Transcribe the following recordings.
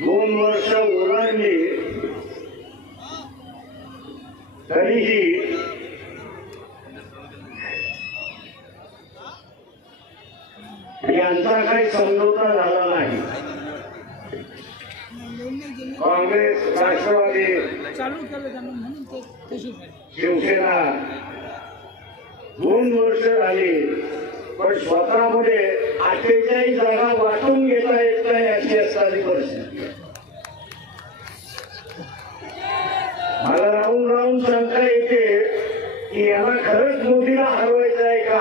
2 वर्ष ओलांडली तरीही यांचा काही समझोता झाला नाही। काँग्रेस, राष्ट्रवादी, शिवसेना 2 वर्ष झाली, पण स्वतःमध्ये 48 जागा वाटून घेता येत नाही अशी असणारी परिस्थिती। मला राहून राहून शंका येते की यांना खरंच मोदीला हरवायचं आहे का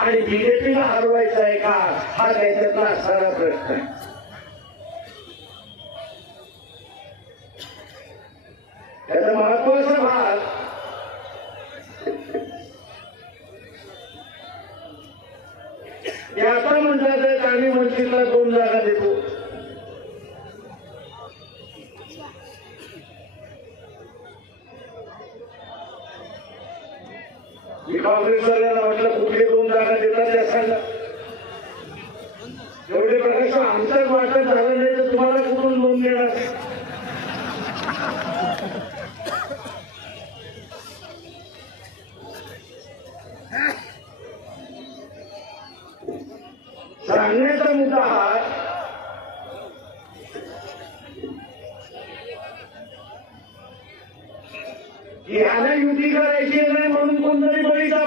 आणि बीजेपीला हरवायचं आहे का, हा त्याच्यातला असणारा प्रश्न आहे। त्याचा महत्वाचा भाग ते आता म्हणतात आम्ही वंचितला 2 जागा देतो। मी काँग्रेसवाल्यांना म्हटलं कुठे 2 जागा देतात त्या सांगा। एवढे प्रकाश आमचाच वाटत झालं नाही तर तुम्हाला कुठून 2 देणार? सांगण्याचा मुद्दा हा की ह्याला युती करायची नाही म्हणून कोणतरी बळीचा